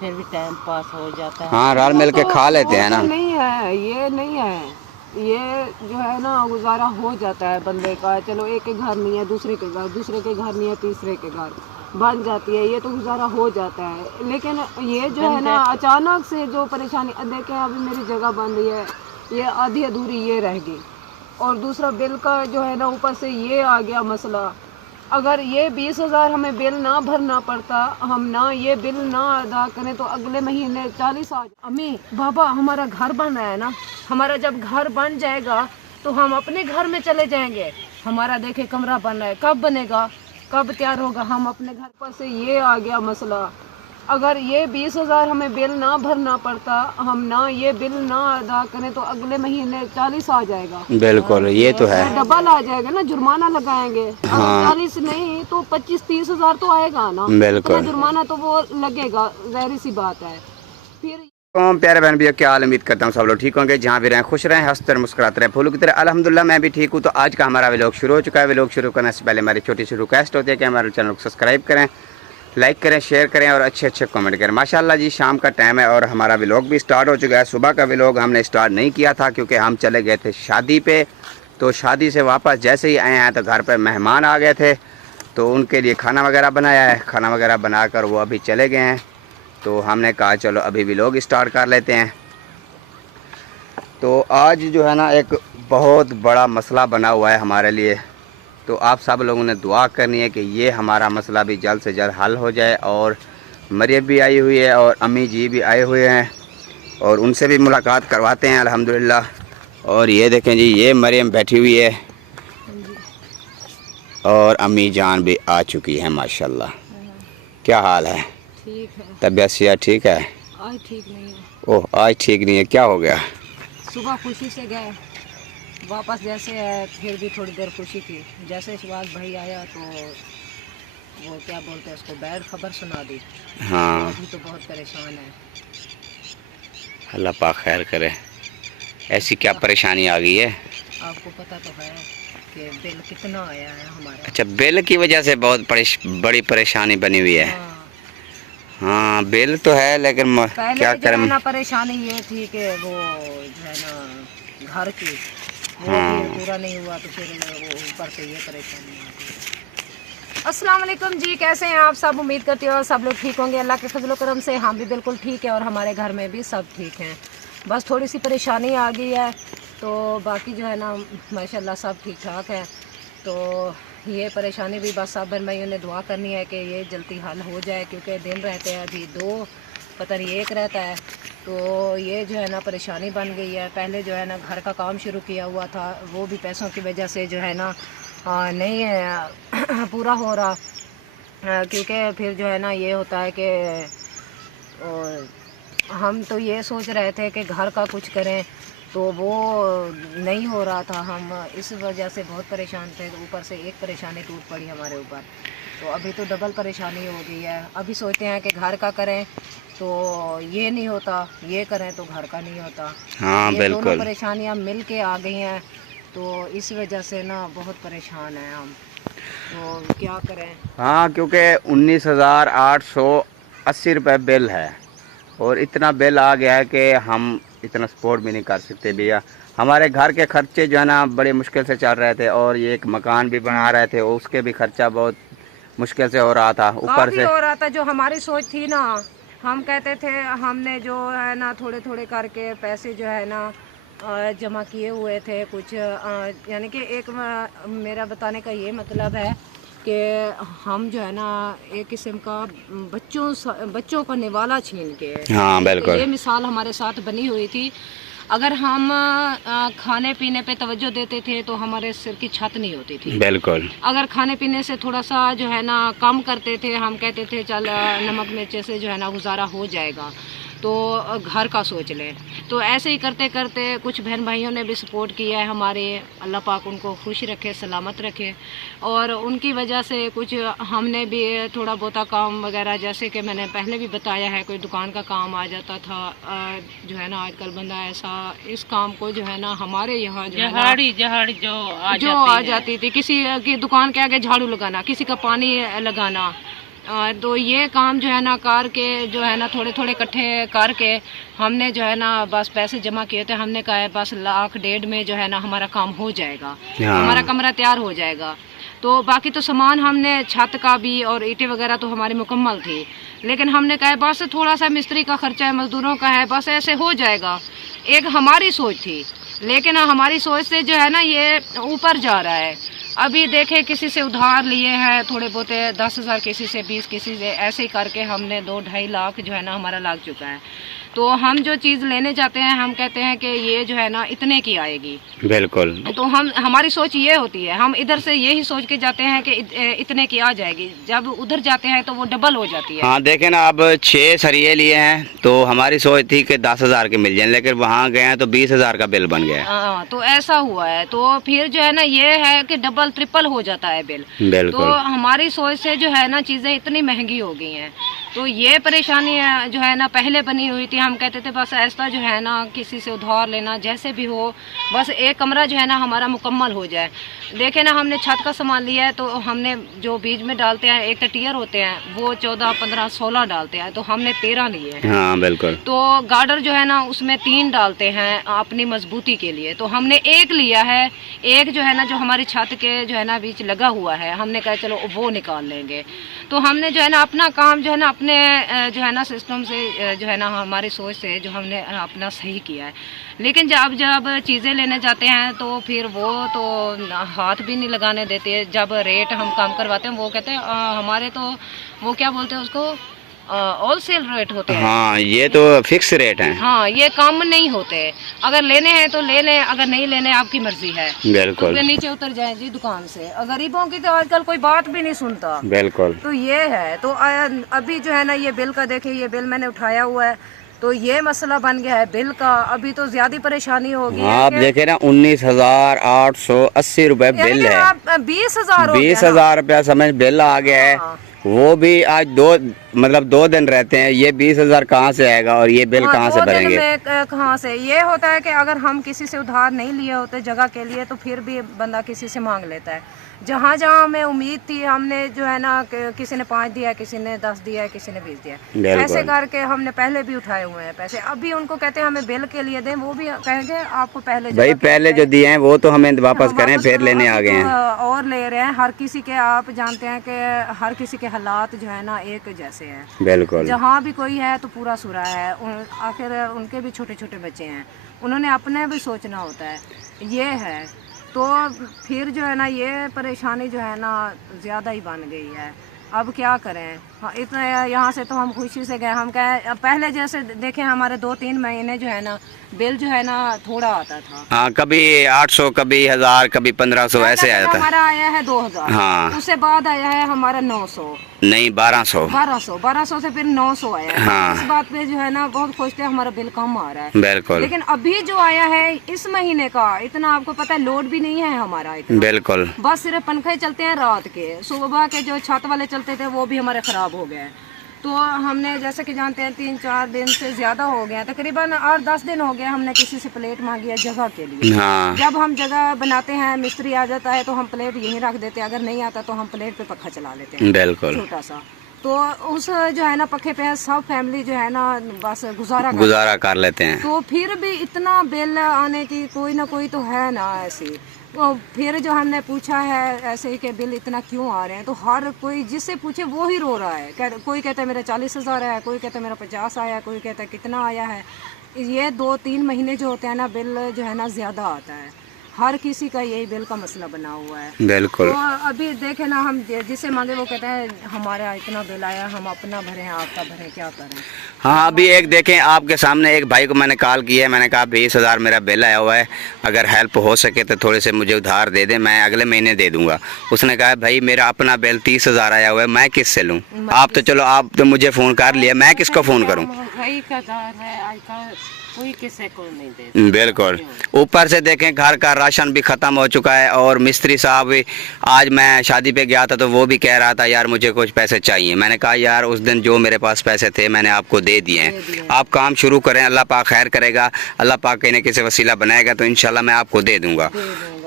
फिर भी time pass हो जाता है। हाँ रल मिल के खा लेते हैं ना। नहीं है, ये नहीं है, ये जो है ना गुजारा हो जाता है बंदे का। चलो एक के घर नहीं है, दूसरे के घर, दूसरे के घर नहीं है, तीसरे के घर बन जाती है, ये तो गुजारा हो जाता है। लेकिन ये जो है ना अचानक से जो परेशानी, देखें अभी मेरी जगह बन रही है, ये आधी अधूरी ये रह गई, और दूसरा बिल का जो है ना ऊपर से ये आ गया मसला। अगर ये 20,000 हमें बिल ना भरना पड़ता, हम ना ये बिल ना अदा करें तो अगले महीने 40 आ। अम्मी बाबा हमारा घर बन रहा है ना, हमारा जब घर बन जाएगा तो हम अपने घर में चले जाएंगे। हमारा देखे कमरा बन रहा है, कब बनेगा, कब तैयार होगा, हम अपने घर पर से ये आ गया मसला। अगर ये 20,000 हमें बिल ना भरना पड़ता, हम ना ये बिल ना अदा करें तो अगले महीने 40 आ जाएगा। बिल्कुल ये तो है। डबल आ जाएगा ना, जुर्माना लगाएंगे। अगर 40 नहीं तो 25-30 हजार तो आएगा ना। बिल्कुल जुर्माना तो वो लगेगा, जाहिर सी बात है। फिर प्यारे बहन भैया क्या हाल, उम्मीद करता हूँ सब लोग ठीक होंगे, जहाँ भी रहें खुश रहें, हंसते रहें, मुस्कुराते रहें, फूलों की तरह। अल्हम्दुलिल्लाह मैं भी ठीक हूँ। तो आज का हमारा व्लॉग शुरू हो चुका है। व्लॉग शुरू करने से पहले हमारी छोटी सी रिक्वेस्ट होती है कि हमारे चैनल को सब्सक्राइब करें, लाइक करें, शेयर करें और अच्छे अच्छे कमेंट करें। माशाल्लाह जी शाम का टाइम है और हमारा व्लॉग भी स्टार्ट हो चुका है। सुबह का व्लॉग हमने स्टार्ट नहीं किया था क्योंकि हम चले गए थे शादी पे। तो शादी से वापस जैसे ही आए हैं तो घर पर मेहमान आ गए थे, तो उनके लिए खाना वगैरह बनाया है। खाना वगैरह बनाकर वो अभी चले गए हैं, तो हमने कहा चलो अभी व्लॉग स्टार्ट कर लेते हैं। तो आज जो है ना एक बहुत बड़ा मसला बना हुआ है हमारे लिए, तो आप सब लोगों ने दुआ करनी है कि ये हमारा मसला भी जल्द से जल्द हल हो जाए। और मरियम भी आई हुई है और अम्मी जी भी आए हुए हैं, और उनसे भी मुलाकात करवाते हैं अल्हम्दुलिल्लाह। और ये देखें जी, ये मरियम बैठी हुई है और अम्मी जान भी आ चुकी है माशाल्लाह। क्या हाल है? ठीक है। तबीयत सेहत ठीक है? आज ठीक नहीं है। ओह आज ठीक नहीं है, क्या हो गया? सुबह खुशी से गए, वापस जैसे है फिर भी थोड़ी देर खुशी थी। जैसे इस बात भाई आया तो वो क्या बोलते हैं उसको, बैड खबर सुना दी। हाँ अभी तो बहुत परेशान है। अल्लाह पाक खैर करे। ऐसी क्या परेशानी आ गई है? आपको पता तो है कि बिल कितना आया है हमारा। अच्छा बिल की वजह से बहुत बड़ी परेशानी बनी हुई है। हाँ। हाँ बिल तो है लेकिन क्या पहले करें। ना परेशानी ये थी कि वो जो है ना घर की वो हाँ। फिर पूरा नहीं हुआ, तो फिर वो ऊपर से ये परेशानी आती है। अस्सलाम वालेकुम जी, कैसे हैं आप सब? उम्मीद करती हो सब लोग ठीक होंगे अल्लाह के फजल करम से। हम भी बिल्कुल ठीक है और हमारे घर में भी सब ठीक हैं। बस थोड़ी सी परेशानी आ गई है, तो बाकी जो है ना माशाल्लाह सब ठीक ठाक है। तो ये परेशानी भी बस सब बहन भाइयों ने दुआ करनी है कि ये जल्दी हल हो जाए, क्योंकि दिन रहते हैं अभी 2 पता नहीं 1 रहता है। तो ये जो है ना परेशानी बन गई है। पहले जो है ना घर का काम शुरू किया हुआ था, वो भी पैसों की वजह से जो है ना नहीं पूरा हो रहा, क्योंकि फिर जो है ना ये होता है कि हम तो ये सोच रहे थे कि घर का कुछ करें, तो वो नहीं हो रहा था। हम इस वजह से बहुत परेशान थे, तो ऊपर से एक परेशानी टूट पड़ी हमारे ऊपर, तो अभी तो डबल परेशानी हो गई है। अभी सोचते हैं कि घर का करें तो ये नहीं होता, ये करें तो घर का नहीं होता। हाँ ये बिल्कुल। दोनों परेशानियां मिल के आ गई हैं, तो इस वजह से ना बहुत परेशान हैं हम, तो क्या करें। हाँ क्योंकि 19,880 रुपये बिल है, और इतना बिल आ गया है कि हम इतना सपोर्ट भी नहीं कर सकते भैया। हमारे घर के खर्चे जो है ना बड़ी मुश्किल से चल रहे थे, और ये एक मकान भी बना रहे थे, उसके भी खर्चा बहुत मुश्किल से हो रहा था। ऊपर से हो रहा था, जो हमारी सोच थी ना, हम कहते थे हमने जो है ना थोड़े थोड़े करके पैसे जो है ना जमा किए हुए थे कुछ, यानी कि एक मेरा बताने का ये मतलब है कि हम जो है ना एक किस्म का बच्चों का निवाला छीन के, हाँ बिल्कुल। ये मिसाल हमारे साथ बनी हुई थी। अगर हम खाने पीने पे तवज्जो देते थे तो हमारे सिर की छत नहीं होती थी। बिल्कुल। अगर खाने पीने से थोड़ा सा जो है ना कम करते थे, हम कहते थे चल नमक मिर्च से जो है ना गुजारा हो जाएगा, तो घर का सोच लें। तो ऐसे ही करते करते कुछ बहन भाइयों ने भी सपोर्ट किया है हमारे, अल्लाह पाक उनको खुश रखे, सलामत रखे। और उनकी वजह से कुछ हमने भी थोड़ा बहुता काम वगैरह, जैसे कि मैंने पहले भी बताया है, कोई दुकान का काम आ जाता था। जो है ना आजकल बंदा ऐसा इस काम को जो है ना हमारे यहाँ जो जहाड़ी जो आ जाती थी, किसी की दुकान के आगे झाड़ू लगाना, किसी का पानी लगाना, तो ये काम जो है ना करके जो है ना थोड़े थोड़े इकट्ठे करके हमने जो है ना बस पैसे जमा किए थे। हमने कहा है बस 1,00,000-1,50,000 में जो है ना हमारा काम हो जाएगा, हमारा कमरा तैयार हो जाएगा। तो बाकी तो सामान हमने छत का भी और ईंटें वगैरह तो हमारी मुकम्मल थी, लेकिन हमने कहा बस थोड़ा सा मिस्त्री का खर्चा है, मजदूरों का है, बस ऐसे हो जाएगा। एक हमारी सोच थी, लेकिन हमारी सोच से जो है ना ये ऊपर जा रहा है। अभी देखे किसी से उधार लिए हैं थोड़े बहुत, 10,000 किसी से, 20 किसी से, ऐसे ही करके हमने 2-2.5 लाख जो है ना हमारा लग चुका है। तो हम जो चीज़ लेने जाते हैं हम कहते हैं कि ये जो है ना इतने की आएगी। बिल्कुल। तो हमारी सोच ये होती है, हम इधर से यही सोच के जाते हैं कि इतने की आ जाएगी, जब उधर जाते हैं तो वो डबल हो जाती है। हाँ देखें ना, अब 6 सरिये लिए हैं तो हमारी सोच थी कि 10,000 के मिल जाए, लेकिन वहाँ गए हैं तो 20,000 का बिल बन गया। हाँ, तो ऐसा हुआ है। तो फिर जो है ना ये है कि डबल ट्रिपल हो जाता है बिल। बिल्कुल। तो हमारी सोच से जो है ना चीज़ें इतनी महंगी हो गई हैं, तो ये परेशानी जो है ना पहले बनी हुई थी। हम कहते थे बस ऐसा जो है ना किसी से उधार लेना, जैसे भी हो, बस एक कमरा जो है ना हमारा मुकम्मल हो जाए। देखे ना हमने छत का सामान लिया है, तो हमने जो बीज में डालते हैं, एक तो टियर होते हैं वो 14, 15, 16 डालते हैं, तो हमने 13 लिए हैं। हाँ बिल्कुल। तो गार्डर जो है ना उसमें 3 डालते हैं अपनी मजबूती के लिए, तो हमने एक लिया है। एक जो है ना जो हमारी छत के जो है ना बीच लगा हुआ है, हमने कहा चलो वो निकाल लेंगे। तो हमने जो है ना अपना काम जो है ना अपने जो है ना सिस्टम से जो है ना हमारी सोच से जो हमने अपना सही किया है। लेकिन जब चीज़ें लेने जाते हैं तो फिर वो तो हाथ भी नहीं लगाने देते। जब रेट हम काम करवाते हैं वो कहते हैं हमारे तो वो क्या बोलते हैं उसको, होलसेल रेट होते हैं। हाँ ये तो फिक्स रेट है। हाँ, ये कम नहीं होते। अगर लेने हैं तो ले लें, अगर नहीं लेने आपकी मर्जी है। बिल्कुल। तो नीचे उतर जाए जी दुकान से। गरीबों की तो आजकल कोई बात भी नहीं सुनता। बिल्कुल। तो ये है। तो अभी जो है ना ये बिल का देखिए, ये बिल मैंने उठाया हुआ है, तो ये मसला बन गया है बिल का। अभी तो ज्यादा परेशानी होगी। आप देखे ना 19,880 रुपए बिल है। 20,000 रुपया समझ बिल आ गया है। वो भी आज 2 दिन रहते हैं, ये 20,000 कहाँ से आएगा और ये बिल कहाँ से भरेंगे? कहाँ से? ये होता है कि अगर हम किसी से उधार नहीं लिए होते जगह के लिए, तो फिर भी बंदा किसी से मांग लेता है। जहाँ जहाँ हमें उम्मीद थी, हमने जो है ना किसी ने 5 दिया, किसी ने 10 दिया, किसी ने 20 दिया, ऐसे करके हमने पहले भी उठाए हुए हैं पैसे। अभी उनको कहते हैं हमें बिल के लिए दें, वो भी कहेंगे आपको पहले भाई पहले जो दिए हैं वो तो हमें वापस करें, फिर लेने आ गए हैं और ले रहे हैं। हर किसी के, आप जानते हैं कि हर किसी के हालात जो है ना एक जैसे हैं। बिल्कुल। जहाँ भी कोई है तो पूरा सुरा है, आखिर उनके भी छोटे छोटे बच्चे हैं, उन्होंने अपने भी सोचना होता है। ये है। तो फिर जो है ना ये परेशानी जो है ना ज़्यादा ही बन गई है। अब क्या करें? हाँ, इतना यहाँ से तो हम खुशी से गए। हम कहे पहले जैसे देखें हमारे 2-3 महीने जो है ना बिल जो है ना थोड़ा आता था। हाँ, कभी 800, कभी 1000, कभी 1500 ऐसे आया था। हमारा आया है 2000। हाँ। उससे बाद आया है हमारा 900। नहीं 1200 से फिर 900 आया है। हाँ। इस बात पे जो है ना बहुत खुश थे, हमारा बिल कम आ रहा है। बिल्कुल। लेकिन अभी जो आया है इस महीने का, इतना आपको पता है लोड भी नहीं है हमारा इतना। बिल्कुल। बस सिर्फ पंखे चलते हैं रात के, सुबह के जो छत वाले चलते थे वो भी हमारे खराब हो गए। तो हमने जैसे कि जानते हैं 3-4 दिन से ज़्यादा हो गया, तकरीबन 8-10 दिन हो गया हमने किसी से प्लेट मांगी है जगह के लिए। हाँ। जब हम जगह बनाते हैं, मिस्त्री आ जाता है तो हम प्लेट यहीं रख देते हैं, अगर नहीं आता तो हम प्लेट पे पक्खा चला लेते हैं। बिल्कुल। छोटा सा। तो उस जो है ना पक्के पे सब फैमिली जो है ना बस गुजारा कर लेते हैं। तो फिर भी इतना बिल आने की कोई ना कोई तो है ना ऐसी। तो फिर जो हमने पूछा है ऐसे ही कि बिल इतना क्यों आ रहे हैं, तो हर कोई जिससे पूछे वो ही रो रहा है। कोई कहता है मेरा 40,000 है, कोई कहता है मेरा 50 आया, कोई कहता है कितना आया है। ये 2-3 महीने जो होते हैं ना बिल जो है ना ज़्यादा आता है। हर किसी का यही बिल का मसला बना हुआ है। बिल्कुल। तो अभी देखे ना हम जिसे मांगे वो कहते हैं हमारा इतना बिल आया, हम अपना भरें आपका भरें, क्या करें? हाँ, अभी एक देखें आपके सामने एक भाई को मैंने कॉल किया है, मैंने कहा 20,000 मेरा बिल आया हुआ है, अगर हेल्प हो सके तो थोड़े से मुझे उधार दे दें, मैं अगले महीने दे दूंगा। उसने कहा भाई मेरा अपना बिल 30,000 आया हुआ है, मैं किससे लूँ? आप तो चलो आप तो मुझे फ़ोन कर लिया, मैं किसको फ़ोन करूँ? कोई किसी को नहीं दे। बिल्कुल। ऊपर से देखें घर का राशन भी ख़त्म हो चुका है, और मिस्त्री साहब भी, आज मैं शादी पे गया था तो वो भी कह रहा था यार मुझे कुछ पैसे चाहिए। मैंने कहा यार उस दिन जो मेरे पास पैसे थे मैंने आपको दे दिए हैं, आप काम शुरू करें, अल्लाह पाक खैर करेगा, अल्लाह पाक कहीं न किसी वसीला बनाएगा तो इंशाल्लाह मैं आपको दे दूँगा।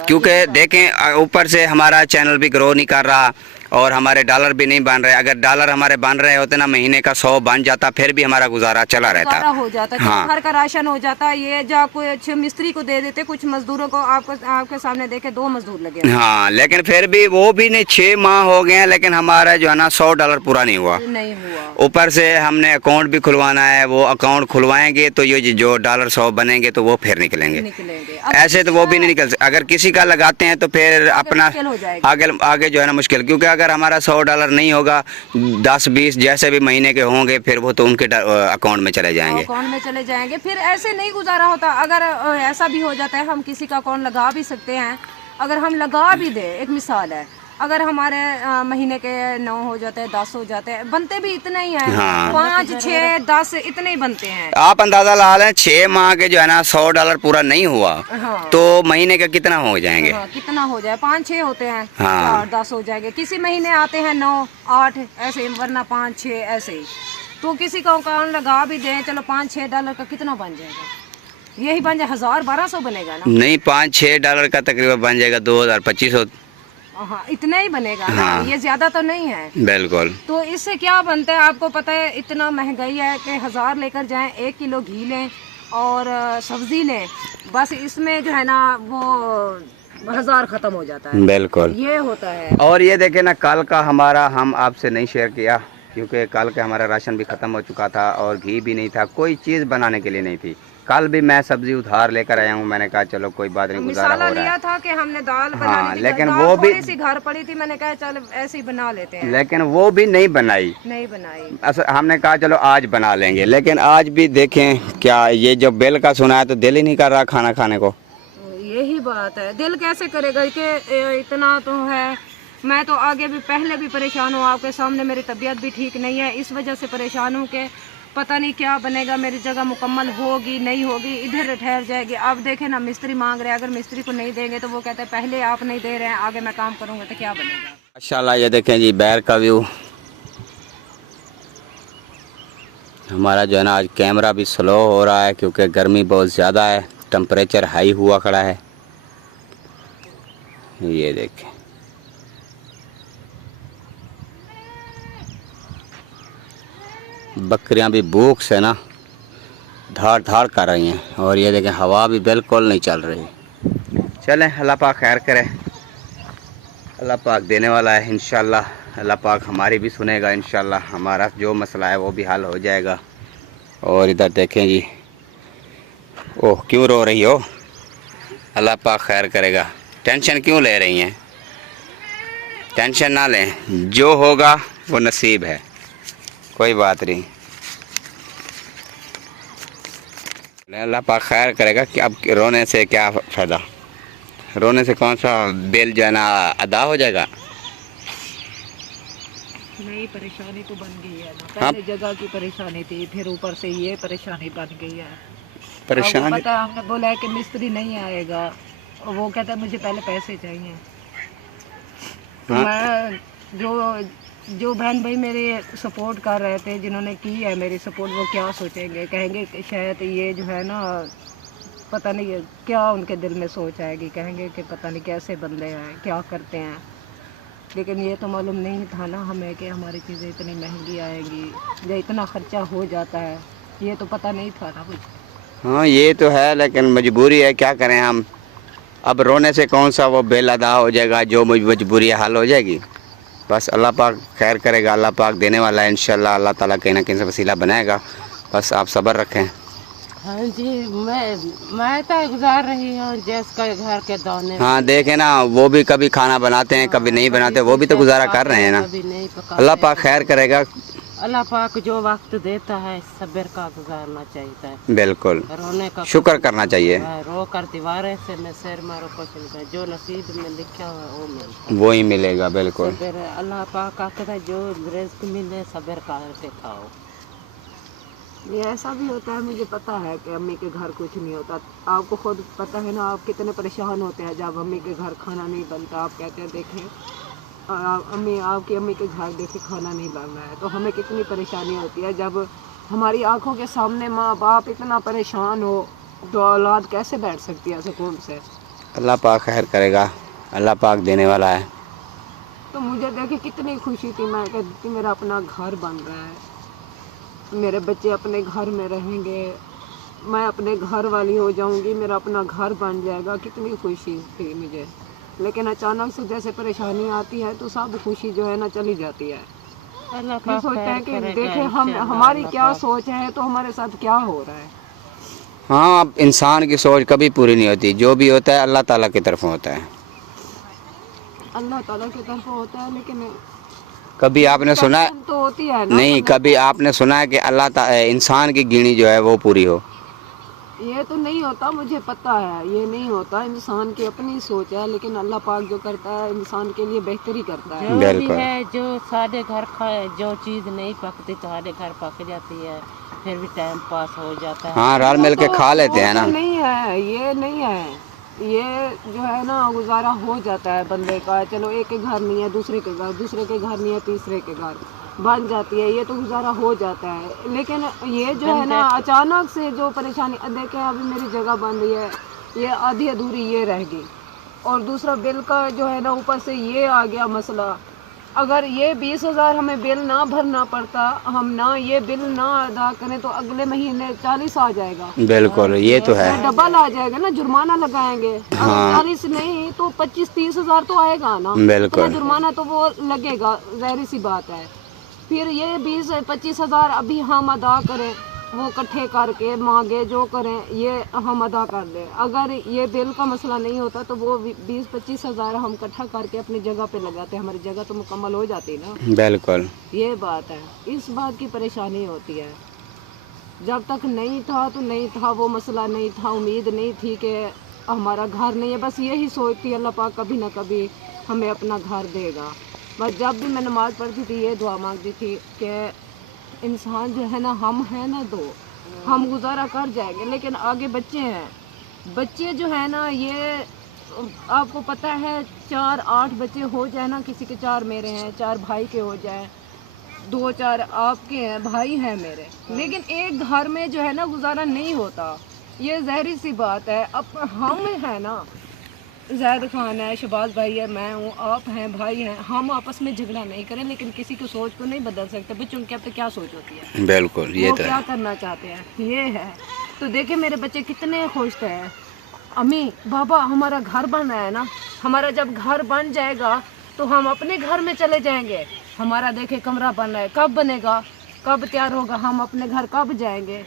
क्योंकि देखें ऊपर से हमारा चैनल भी ग्रो नहीं कर रहा, اور हमारे डॉलर भी नहीं बन रहे। अगर डॉलर हमारे बन रहे होते ना महीने का 100 बन जाता, फिर भी हमारा गुजारा चला रहता। गुजारा हो जाता, हाँ। घर का राशन हो जाता। ये जो कुछ मिस्त्री को दे देते, कुछ मजदूरों को, आपके सामने देखे 2 मजदूर लगे। हाँ, लेकिन फिर भी वो भी नहीं, 6 माह हो गए हैं, लेकिन हमारा जो है ना $100 पूरा नहीं हुआ। ऊपर से हमने अकाउंट भी खुलवाना है, वो अकाउंट खुलवाएंगे तो ये जो $100 बनेंगे तो वो फिर निकलेंगे। ऐसे तो वो भी नहीं निकल सकते। अगर किसी का लगाते हैं तो फिर अपना आगे जो है ना मुश्किल, क्योंकि अगर हमारा $100 नहीं होगा, 10-20 जैसे भी महीने के होंगे, फिर वो तो उनके अकाउंट में चले जाएंगे। फिर ऐसे नहीं गुजारा होता। अगर ऐसा भी हो जाता है, हम किसी का अकाउंट लगा भी सकते हैं। अगर हम लगा भी दे, एक मिसाल है, अगर हमारे महीने के 9 हो जाते हैं, 10 हो जाते हैं, बनते भी इतने ही हैं। हाँ। 5, 6, 10 इतने ही बनते हैं। आप अंदाजा ला लें, 6 माह के जो है ना $100 पूरा नहीं हुआ। हाँ। तो महीने का कितना हो जाएंगे? हाँ, कितना हो जाए, 5-6 होते हैं। हाँ। 4-10 हो जाएंगे। किसी महीने आते हैं 9-8 ऐसे, वरना 5-6 ऐसे ही। तो किसी का अकाउंट लगा भी दें, चलो $5-6 का कितना बन जाएगा? यही बन जाए 1000-1200 बनेगा ना? नहीं, $5-6 का तकरीबन बन जाएगा 2000-2500। हाँ, इतना ही बनेगा ना। हाँ। ये ज्यादा तो नहीं है। बिल्कुल। तो इससे क्या बनता है, आपको पता है, इतना महंगाई है कि 1000 लेकर जाएं, 1 किलो घी लें और सब्जी लें, बस इसमें जो है ना वो 1000 खत्म हो जाता है। बिल्कुल, ये होता है। और ये देखे ना, कल का हमारा हम आपसे नहीं शेयर किया, क्योंकि कल का हमारा राशन भी ख़त्म हो चुका था और घी भी नहीं था, कोई चीज़ बनाने के लिए नहीं थी। कल भी मैं सब्जी उधार लेकर आया हूँ। मैंने कहा चलो कोई बात नहीं, गुजारा हो रहा है। लिया था कि हमने दाल बनानी हाँ, थी, लेकिन दाल वो भी थोड़ी सी घर पड़ी थी, मैंने कहा चल ऐसे ही बना लेते हैं, लेकिन वो भी नहीं बनाई। हमने कहा चलो आज बना लेंगे, लेकिन आज भी देखें क्या, ये जो बिल का सुना है तो दिल ही नहीं कर रहा खाना खाने को। यही बात है, दिल कैसे करेगा कि इतना तो है। मैं तो आगे भी पहले भी परेशान हूँ, आपके सामने मेरी तबीयत भी ठीक नहीं है, इस वजह से परेशान हूँ कि पता नहीं क्या बनेगा, मेरी जगह मुकम्मल होगी नहीं होगी, इधर ठहर जाएगी। अब देखें ना, मिस्त्री मांग रहे हैं, अगर मिस्त्री को नहीं देंगे तो वो कहते हैं पहले आप नहीं दे रहे हैं, आगे मैं काम करूँगा तो क्या बनेगा। माशाल्लाह, ये देखें जी बैर का व्यू। हमारा जो है ना आज कैमरा भी स्लो हो रहा है क्योंकि गर्मी बहुत ज़्यादा है, टेम्परेचर हाई हुआ खड़ा है। ये देखें, बकरियां भी भूख से ना धाड़ धाड़ कर रही हैं, और ये देखें हवा भी बिल्कुल नहीं चल रही। चलें, अल्लाह पाक खैर करे, अल्लाह पाक देने वाला है इंशाल्लाह। अल्लाह पाक हमारी भी सुनेगा इंशाल्लाह, हमारा जो मसला है वो भी हल हो जाएगा। और इधर देखें जी, ओह क्यों रो रही हो? अल्लाह पाक खैर करेगा। टेंशन क्यों ले रही हैं? टेंशन ना लें, जो होगा वो नसीब है, कोई बात नहीं, अल्लाह पाक खैर करेगा। कि अब रोने से क्या फ़ायदा, रोने से कौन सा बिल जो है ना अदा हो जाएगा। नहीं, परेशानी तो बन गई है ना, पहले जगह की परेशानी थी, फिर ऊपर से ये परेशानी बन गई है। परेशानी पता, हमने बोला है कि मिस्त्री नहीं आएगा, वो कहता है मुझे पहले पैसे चाहिए। तो मैं जो बहन भाई मेरे सपोर्ट कर रहे थे, जिन्होंने की है मेरी सपोर्ट, वो क्या सोचेंगे, कहेंगे कि शायद ये जो है ना, पता नहीं क्या उनके दिल में सोच आएगी, कहेंगे कि पता नहीं कैसे बंदे हैं, क्या करते हैं। लेकिन ये तो मालूम नहीं था ना हमें कि हमारी चीज़ें इतनी महंगी आएंगी या इतना ख़र्चा हो जाता है, ये तो पता नहीं था ना कुछ। हाँ, ये तो है, लेकिन मजबूरी है, क्या करें हम। अब रोने से कौन सा वो बिल अदा हो जाएगा, जो मजबूरी हल हो जाएगी। बस अल्लाह पाक खैर करेगा, अल्लाह पाक देने वाला है इंशाल्लाह। अल्लाह ताला कहीं ना कहीं से वसीला बनाएगा, बस आप सब्र रखें। हाँ जी, मैं तो गुजार रही हूँ जिसका घर के दाने। हाँ, देखें ना, वो भी कभी खाना बनाते हैं, कभी नहीं बनाते, वो भी तो गुजारा कर रहे हैं ना। अल्लाह पाक खैर करेगा। अल्लाह पाक जो वक्त देता है सब्र का गुजारना चाहिए। बिल्कुल, रोने का शुक्र करना चाहिए। रो कर दीवारें से मैं सिर मारो कुछ, जो नसीब में लिखा हुआ वो मिलता, वो ही मिलेगा। बिल्कुल, अल्लाह पाक कहता है जो रिज़्क़ मिले सब्र करके खाओ। ये ऐसा भी होता है, मुझे पता है कि अम्मी के घर कुछ नहीं होता। आपको खुद पता है ना, आप कितने परेशान होते हैं जब अम्मी के घर खाना नहीं बनता। आप कहते हैं देखें आपकी अम्मी के घर देखे खाना नहीं बन रहा है, तो हमें कितनी परेशानी होती है जब हमारी आंखों के सामने माँ बाप इतना परेशान हो, तो औलाद कैसे बैठ सकती है सुकून से। अल्लाह पाक खैर करेगा, अल्लाह पाक देने वाला है। तो मुझे देखे कितनी खुशी थी। मैं कहती थी मेरा अपना घर बन रहा है, मेरे बच्चे अपने घर में रहेंगे, मैं अपने घर वाली हो जाऊंगी, मेरा अपना घर बन जाएगा। कितनी खुशी थी मुझे। लेकिन अचानक से जैसे परेशानी आती है तो सब खुशी जो है ना चली जाती है। अल्लाह हम का सोचते हैं खैर कि करेगा देखे इंशाअल्लाह, हमारी अल्लाह क्या पाक। सोच है तो हमारे साथ क्या हो रहा है। हाँ, अब इंसान की सोच कभी पूरी नहीं होती, जो भी होता है अल्लाह ताला की तरफ होता है। अल्लाह ताला की तरफ होता है, लेकिन कभी आपने सुना टेंशन तो होती है ना। नहीं, कभी आपने सुना है कि इंसान की गिणी जो है वो पूरी हो? ये तो नहीं होता, मुझे पता है ये नहीं होता। इंसान की अपनी सोच है, लेकिन अल्लाह पाक जो करता है इंसान के लिए बेहतरी करता है। जो भी बिल्कुल। है, जो साढ़े घर जो चीज़ नहीं पकती तुम्हारे घर पक जाती है, फिर भी टाइम पास हो जाता है। हाँ, रल मिल के खा लेते हैं ना। वो तो नहीं है, ये नहीं है, ये जो है ना गुजारा हो जाता है बंदे का। चलो एक के घर नहीं है दूसरे के घर, दूसरे के घर नहीं है तीसरे के घर, बन जाती है, ये तो गुजारा हो जाता है। लेकिन ये जो है ना अचानक से जो परेशानी, देखें अभी मेरी जगह बन रही है, ये आधी अधूरी ये रह गई, और दूसरा बिल का जो है ना ऊपर से ये आ गया मसला। अगर ये 20,000 हमें बिल ना भरना पड़ता, हम ना ये बिल ना अदा करें, तो अगले महीने 40 आ जाएगा, बिल्कुल, ये तो है। डबल आ जाएगा ना, जुर्माना लगाएंगे। अगर 40 नहीं तो 25-30 हजार तो आएगा ना। बिल्कुल। तो जुर्माना तो वो लगेगा, जाहिर सी बात है। फिर ये 20-25 हजार अभी हम अदा करें, वो इकट्ठे करके मांगे जो करें ये हम अदा कर दें। अगर ये बिल का मसला नहीं होता तो वो 20-25 हजार हम इकट्ठा करके अपनी जगह पे लगाते, हमारी जगह तो मुकम्मल हो जाती ना। बिल्कुल, ये बात है, इस बात की परेशानी होती है। जब तक नहीं था तो नहीं था, वो मसला नहीं था, उम्मीद नहीं थी कि हमारा घर नहीं है, बस यही सोचती अल्लाह पाक कभी ना कभी हमें अपना घर देगा। बस जब भी मैं नमाज़ पढ़ती थी ये दुआ मांगती थी कि इंसान जो है ना, हम हैं ना, तो हम गुजारा कर जाएंगे, लेकिन आगे बच्चे हैं। बच्चे जो है ना, ये आपको पता है 4-8 बच्चे हो जाए ना, किसी के 4 मेरे हैं, 4 भाई के हो जाए, 2-4 आपके हैं, भाई हैं मेरे, लेकिन एक घर में जो है ना गुजारा नहीं होता। ये ज़ाहिर सी बात है। अब हम हैं ना, ज़ैद खान है, शहबाज भाई है, मैं हूँ, आप हैं, भाई हैं, हम आपस में झगड़ा नहीं करें, लेकिन किसी की सोच को नहीं बदल सकते। बच्चों की अब तो क्या सोच होती है, बिल्कुल, ये वो तो क्या है। करना चाहते हैं, ये है। तो देखे मेरे बच्चे कितने खुश थे, अम्मी बाबा हमारा घर बन रहा है ना, हमारा जब घर बन जाएगा तो हम अपने घर में चले जाएंगे। हमारा देखे कमरा बन रहा है, कब बनेगा, कब तैयार होगा, हम अपने घर कब जाएंगे।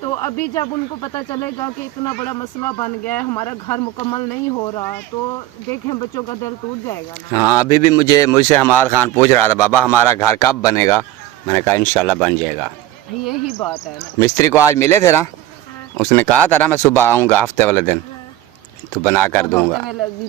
तो अभी जब उनको पता चलेगा कि इतना बड़ा मसला बन गया है, हमारा घर मुकम्मल नहीं हो रहा, तो देखें बच्चों का दिल टूट जाएगा ना। हाँ, अभी भी मुझसे हमार खान पूछ रहा था, बाबा हमारा घर कब बनेगा? मैंने कहा इंशाल्लाह बन जाएगा। यही बात है ना। मिस्त्री को आज मिले थे ना, उसने कहा था ना मैं सुबह आऊँगा हफ्ते वाले दिन, तो बना कर दूंगा।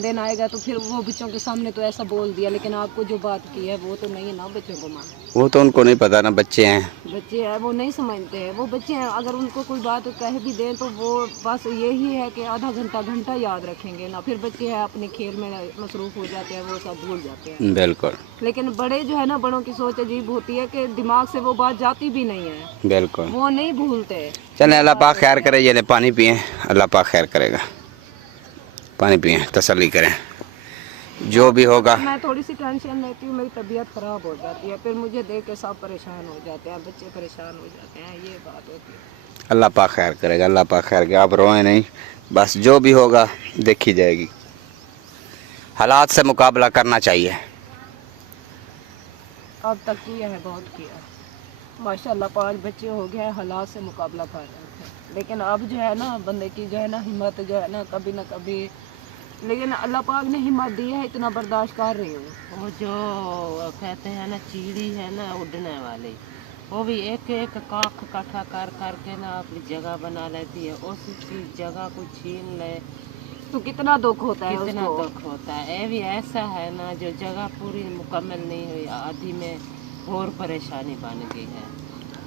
दिन आएगा तो फिर वो बच्चों के सामने तो ऐसा बोल दिया, लेकिन आपको जो बात की है वो तो नहीं ना बच्चों को मान। वो तो उनको नहीं पता ना, बच्चे हैं। बच्चे हैं, वो नहीं समझते हैं, वो बच्चे हैं। अगर उनको कोई बात कह भी दें तो वो बस यही है कि आधा घंटा याद रखेंगे ना, फिर बच्चे हैं अपने खेल में मसरूफ़ हो जाते हैं, वो सब भूल जाते हैं। बिल्कुल लेकिन बड़े जो है ना, बड़ों की सोच अजीब होती है कि दिमाग से वो बात जाती भी नहीं है, बिल्कुल। वो नहीं भूलते। चलें, अल्लाह पाक खैर करे। ये ले पानी पिए, अल्लाह पाक खैर करेगा। पानी पिए, तसल्ली करें, जो भी होगा। मैं थोड़ी सी टेंशन लेती हूँ, मेरी तबीयत ख़राब हो जाती है, फिर मुझे देख के सब परेशान हो जाते हैं, बच्चे परेशान हो जाते हैं, ये बात होती है। अल्लाह पाक खैर करेगा, अल्लाह पाक खैर करेगा। आप रोएं नहीं, बस जो भी होगा देखी जाएगी। हालात से मुकाबला करना चाहिए। अब तक किया है, बहुत किया है माशाल्लाह। 5 बच्चे हो गए हैं, हालात से मुकाबला कर रहे थे, लेकिन अब जो है ना बंदे की जो है ना हिम्मत जो है ना कभी ना कभी, लेकिन अल्लाह पाक ने हिम्मत दी है, इतना बर्दाश्त कर रही हूँ। वो जो कहते हैं ना चिड़ी है ना उड़ने वाली, वो भी एक एक काख इकट्ठा कर करके ना अपनी जगह बना लेती है, उसकी जगह को छीन ले तो कितना दुख होता है कितना उसको। दुख होता है। ये भी ऐसा है ना जो जगह पूरी मुकम्मल नहीं हुई, आधी में और परेशानी बन गई है।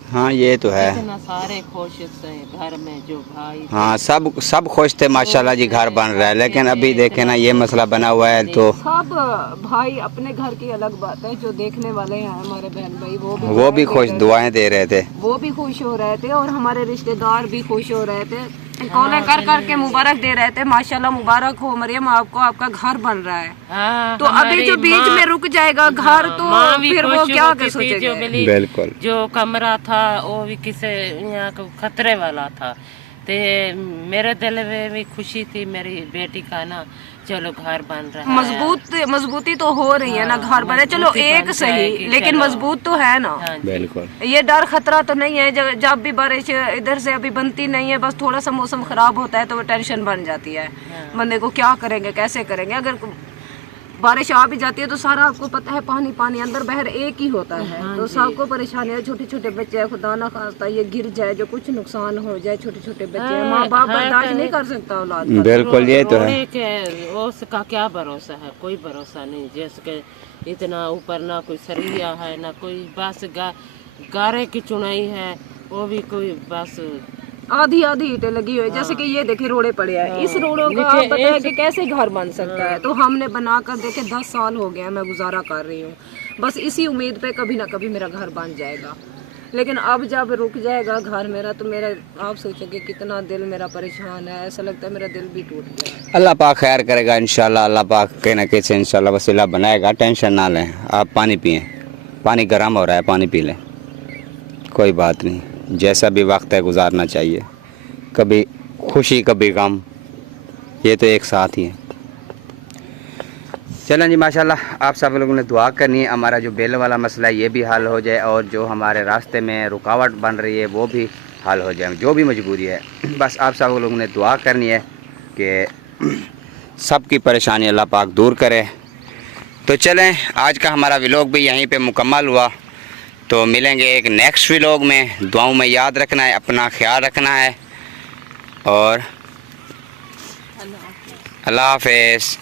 हाँ, ये तो है। इतना सारे खुश से घर में जो भाई, हाँ, सब खुश थे माशाल्लाह जी, घर बन रहा है। लेकिन अभी देखे ना ये मसला बना हुआ है, तो सब भाई अपने घर की अलग बात है, जो देखने वाले हैं हमारे बहन भाई वो भी खुश दुआएं दे रहे थे। वो भी खुश हो रहे थे, और हमारे रिश्तेदार भी खुश हो रहे थे। कॉलें कर करके मुबारक दे रहे थे, माशाल्लाह मुबारक हो मरियम आपको, आपका घर बन रहा है। हाँ, तो अभी जो बीच में रुक जाएगा घर तो माँ भी फिर वो खुश क्या होती कर थी, सोचेंगे। जो बोली बिल्कुल जो कमरा था वो भी किसी यहाँ को खतरे वाला था, ते मेरे दिल में भी खुशी थी मेरी बेटी का ना, चलो घर बन रहा है। मजबूती तो हो रही है ना, घर बने चलो मजबूती एक बन सही, जाएगी, लेकिन चलो। मजबूत तो है ना। हाँ जी। बिल्कुल ये डर खतरा तो नहीं है, जब भी बारिश इधर से अभी बनती नहीं है, बस थोड़ा सा मौसम खराब होता है तो वो टेंशन बन जाती है बंदे को, क्या करेंगे कैसे करेंगे। अगर बारिश आ भी जाती है तो सारा आपको पता है पानी पानी अंदर बहर एक ही होता है, तो सबको परेशानी है। छोटे छोटे बच्चे हैं, खुदा ना खास्ता ये गिर जाए, जो कुछ नुकसान हो जाए, छोटे छोटे बच्चे हैं, माँ बाप बर्दाश्त नहीं कर सकता औलाद का। बिल्कुल ये तो है। रोने के उसका क्या भरोसा है, कोई भरोसा नहीं। जैसे कि इतना ऊपर ना कोई सरिया है ना कोई, बस गारे की चुनाई है, वो भी कोई बस आधी आधी ईंटें लगी हुई, जैसे कि ये देखे रोड़े पड़े हैं, इस रोड़ों का आप बताया कि कैसे घर बन सकता है। तो हमने बना कर देखे 10 साल हो गए मैं गुजारा कर रही हूँ, बस इसी उम्मीद पे कभी ना कभी मेरा घर बन जाएगा। लेकिन अब जब रुक जाएगा घर मेरा तो मेरा, आप सोचेंगे कितना दिल मेरा परेशान है, ऐसा लगता है मेरा दिल भी टूट गया। अल्लाह पाक खैर करेगा इंशाल्लाह, अल्लाह पाक कहीं ना कहीं से इंशाल्लाह वसीला बनाएगा, टेंशन ना लें। आप पानी पिएं, पानी गर्म हो रहा है, पानी पी लें, कोई बात नहीं। जैसा भी वक्त है गुजारना चाहिए, कभी खुशी कभी गम, ये तो एक साथ ही है। चलें जी माशाल्लाह, आप सब लोगों ने दुआ करनी है हमारा जो बेल वाला मसला है ये भी हल हो जाए, और जो हमारे रास्ते में रुकावट बन रही है वो भी हल हो जाए, जो भी मजबूरी है। बस आप सब लोगों ने दुआ करनी है कि सबकी परेशानी अल्लाह पाक दूर करे। तो चलें, आज का हमारा व्लॉग भी यहीं पे मुकम्मल हुआ, तो मिलेंगे एक नेक्स्ट व्लॉग में। दुआओं में याद रखना है, अपना ख्याल रखना है, और अल्लाह हाफिज़,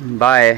बाय।